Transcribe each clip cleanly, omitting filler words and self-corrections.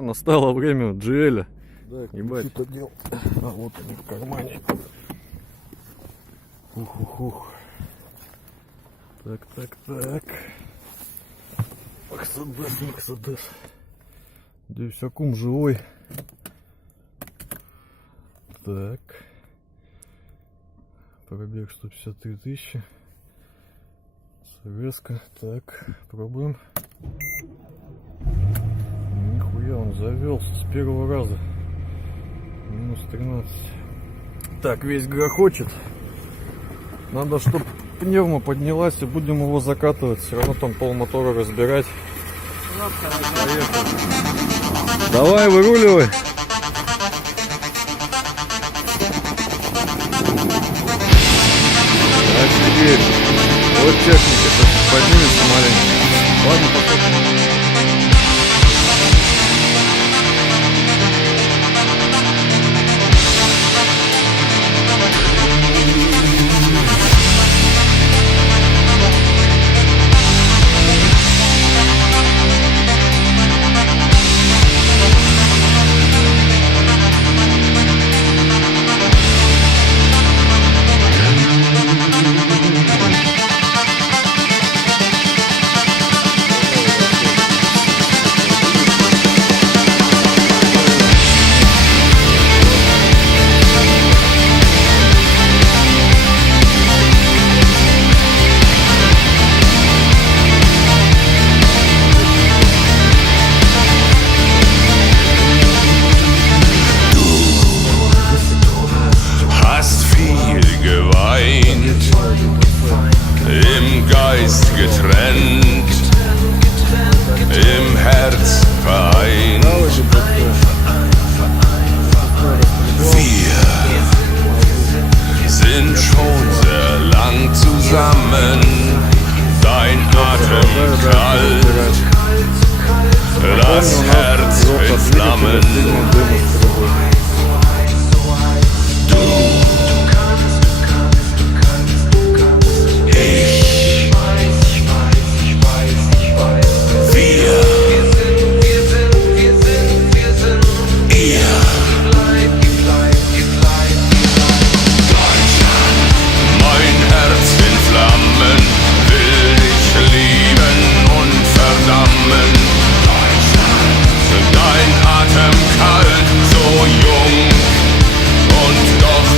Настало время GL. Да, ебать. что-то делал. А вот они в кармане. Ух. Так. Мерседес. Здесь аккум живой. Так. Пробег 153 тысячи. Совестка. Так, пробуем. Нихуя, он завелся с первого раза. Минус 13. Так, весь грохочет. Надо, чтобы пневма поднялась, и будем его закатывать. Все равно там полмотора разбирать. Поехали. Давай, выруливай. Офигеть. Вот техника, сейчас поднимется маленько. Ладно, пока. Im Geist getrennt, im Herz vereint. Wir sind schon sehr lang zusammen, dein Atem kalt, das Herz in Flammen. Dein Atem kalt, so jung und doch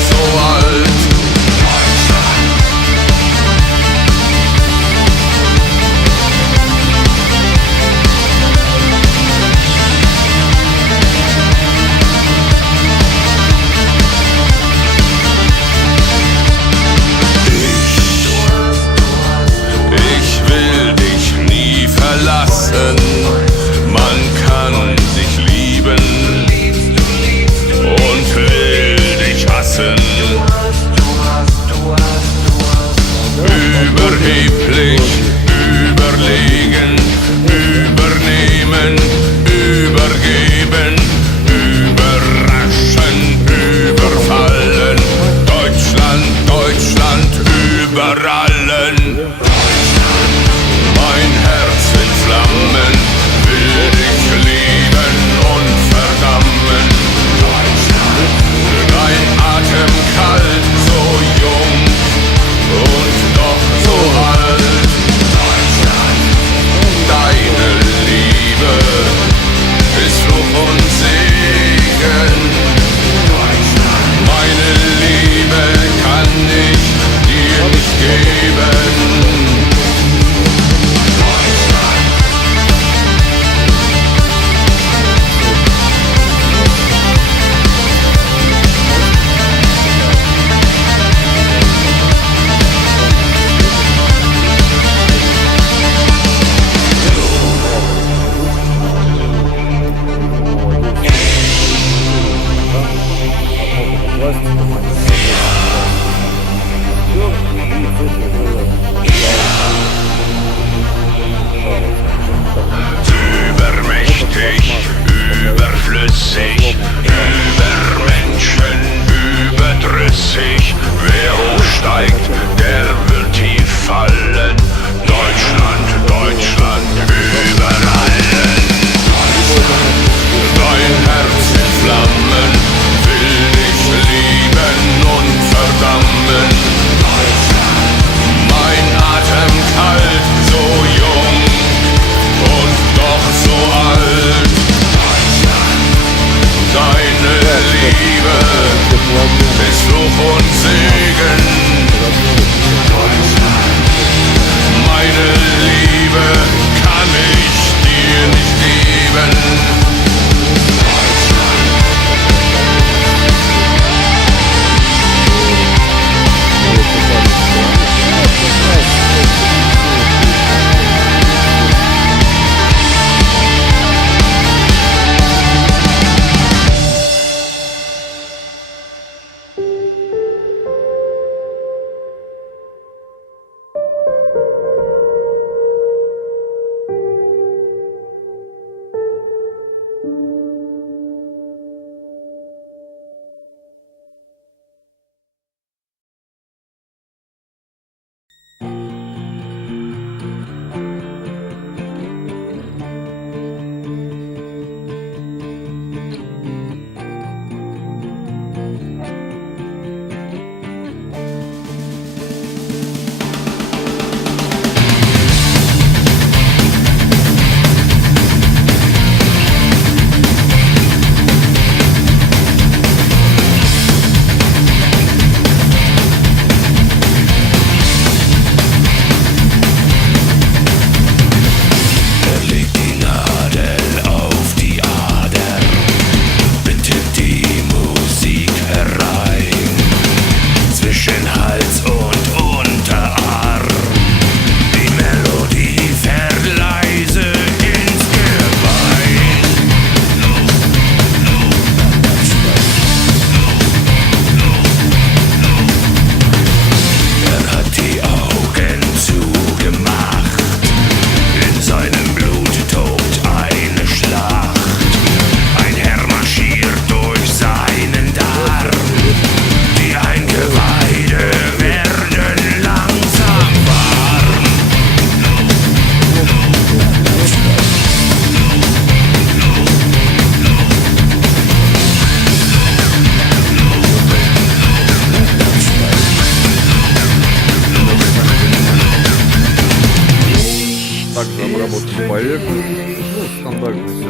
поверхность. Ну, стандартный все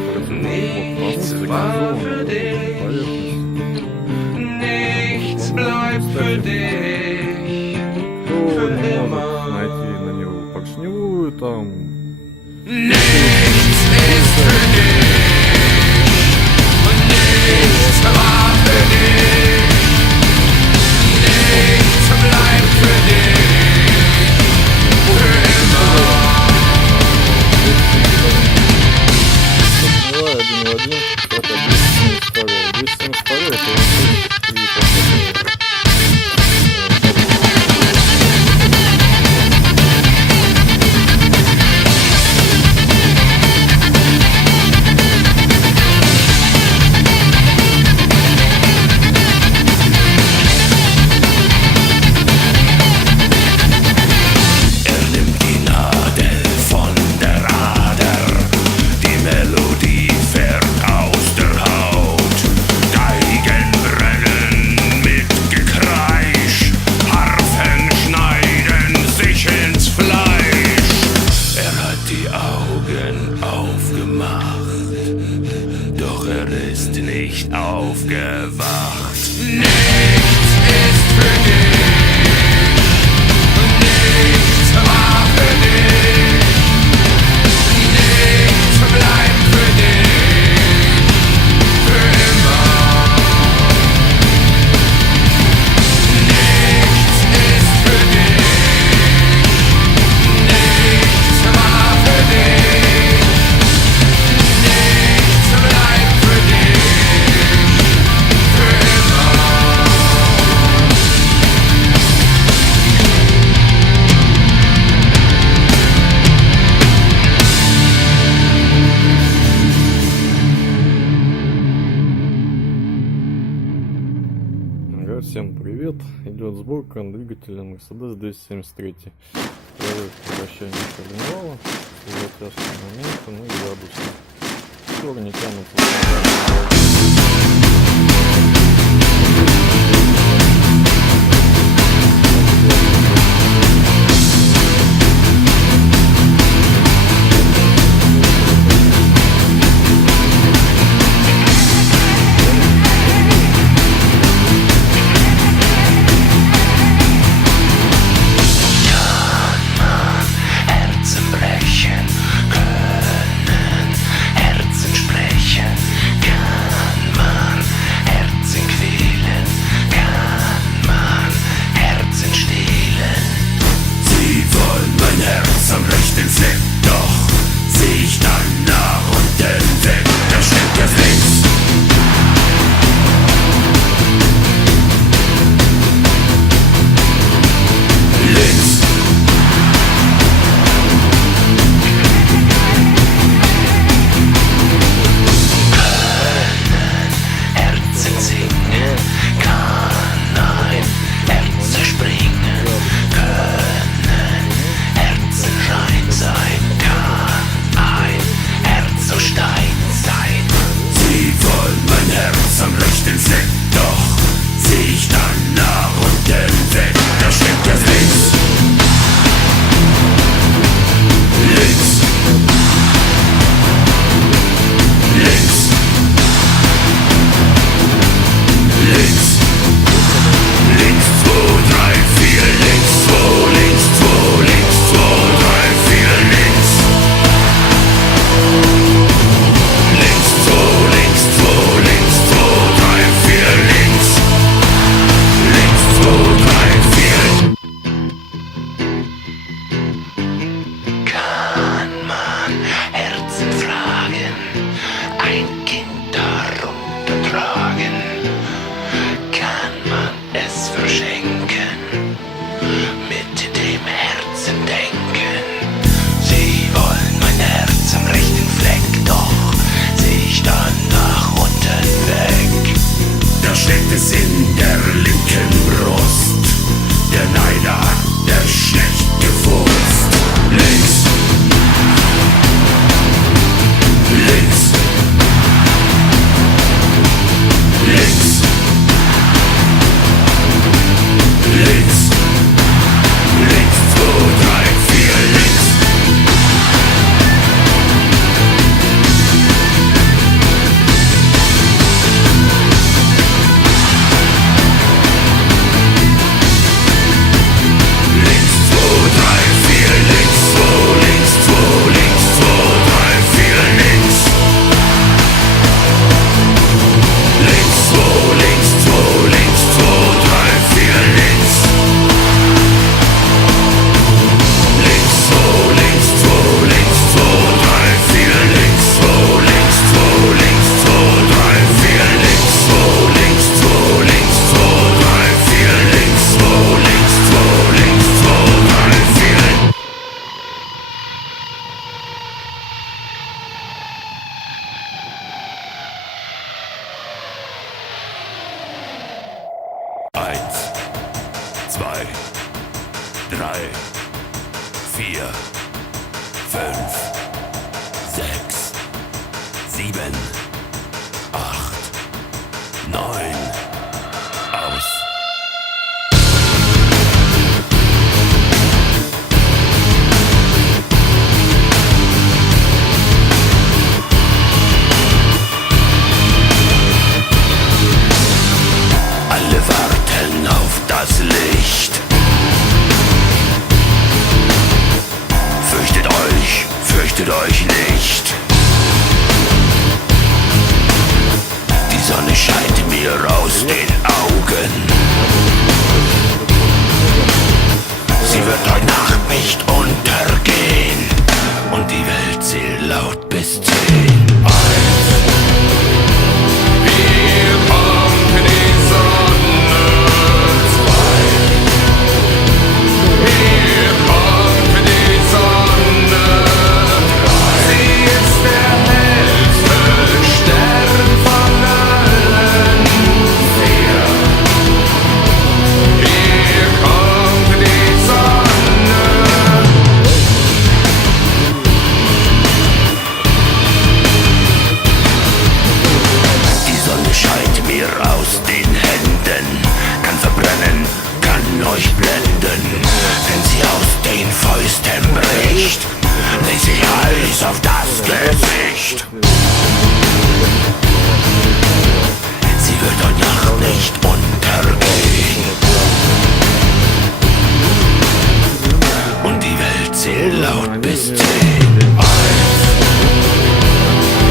Nichts bleibt für dich. Кто не может найти на него поршневую, там Nichts ist für dich. Und nichts war für dich. Nichts bleibt für dich. Für immer. поршневая 1.1, это 272. 272 это вот 3 последние. Nicht aufgewacht. Nichts ist für dich. Und nichts war für dich. Nichts bleibt für dich. Für immer. Nichts ist für dich. Nichts war für dich. Nichts bleibt für dich. Всем привет! Идет сборка двигателя Mercedes 273. Проверка вращения коленвала, затяжные моменты, ну и градусы. Стороны тянутся. Herzen sprechen können, 3, 4, 5, 6, 7, 8, 9, aus. Alle warten auf das Licht. Fürchtet euch nicht. Die Sonne scheint mir aus den Augen. Sie wird heute Nacht nicht untergehen. Und die Welt zählt laut bis 10. Hier kommt die Sonne. 2. Hier kommt die Sonne. Sie ist der hellste Stern von allen. 4. Hier kommt die Sonne. Die Sonne scheint mir aus den Händen, kann verbrennen, kann euch blenden. Wenn sie aus den Fäusten bricht, legt sich Eis auf das Gesicht. Sie wird heute Nacht nicht untergehen. Und die Welt zählt laut bis 10.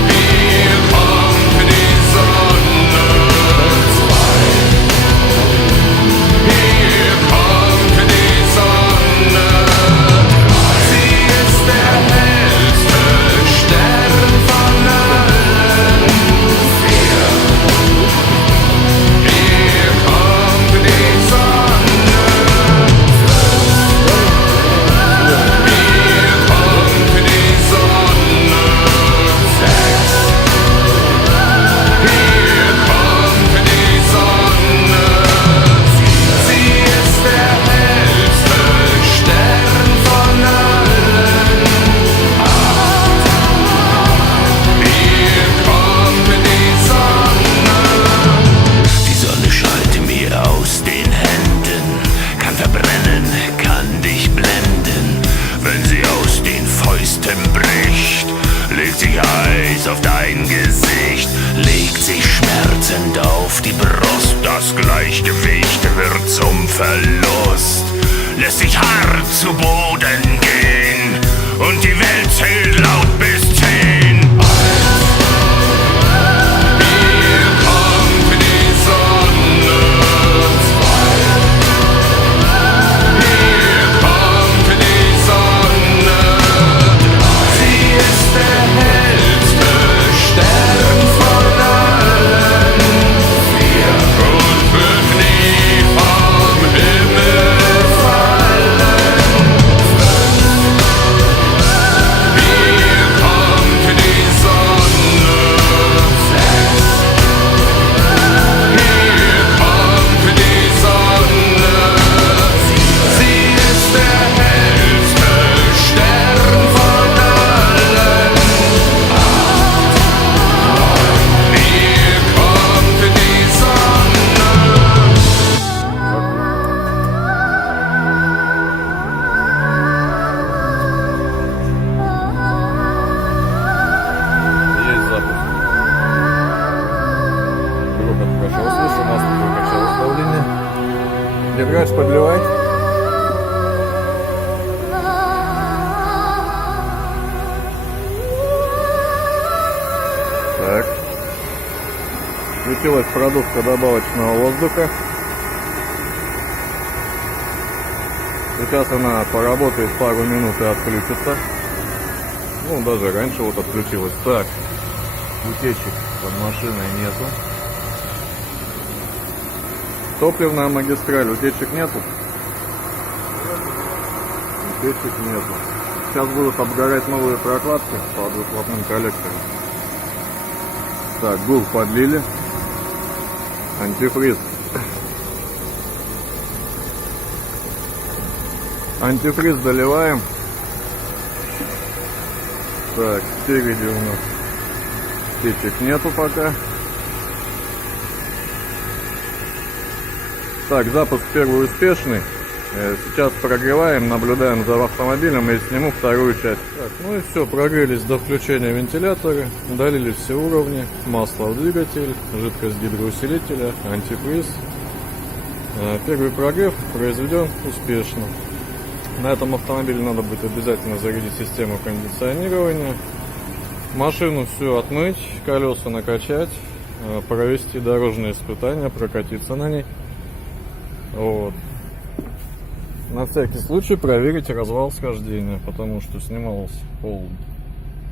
Hier kommt die Sonne. 2. Hier kommt die Sonne. Sie ist der hellste Stern von allen. 4. Hier kommt die Sonne. 5. Hier kommt die Sonne. 6. Hier kommt die Sonne. Sie ist der hellste Stern von allen. 8. Hier kommt die Sonne. Die Sonne schallte mir aus den Händen, kann verbrennen, kann dich blenden. Wenn sie aus den Fäusten bricht, legt sich Eis auf dein Gesicht, legt sich schmerzend auf die Brust. Das Gleichgewicht wird zum Verlust, lässt sich hart zu Boden gehen und die Welt zählt laut bis 10. Hier kommt die Sonne. 2. Hier kommt die Sonne. Sie ist der hellste Stern von allen. 4. Und wird nie vom Himmel fallen. 5. Hier kommt die Sonne. 6. Hier kommt die Sonne. Sie ist der hellste Stern von allen. 8. 9. Hier kommt die Sonne. Есть запуск. Грохот прошел, слышу, масло прокачалось давление. Держать, подливать. Так. Включилась продувка добавочного воздуха. Сейчас она поработает пару минут и отключится. Ну, даже раньше вот отключилась. Так, утечек под машиной нету. Топливная магистраль, утечек нету? Утечек нету. Сейчас будут обгорать новые прокладки под выхлопным коллектором. Так, ГУР подлили. Антифриз. Антифриз доливаем. Так, спереди у нас течек нету пока. Так, запуск первый успешный. Сейчас прогреваем, наблюдаем за автомобилем и сниму вторую часть. Так, ну и все, прогрелись до включения вентилятора, удалили все уровни, масло в двигатель, жидкость гидроусилителя, антифриз. Первый прогрев произведен успешно. На этом автомобиле надо будет обязательно зарядить систему кондиционирования. Машину всю отмыть, колеса накачать, провести дорожные испытания, прокатиться на ней. Вот. На всякий случай проверить развал схождения, потому что снимался пол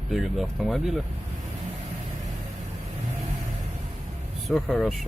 переда автомобиля. Все хорошо.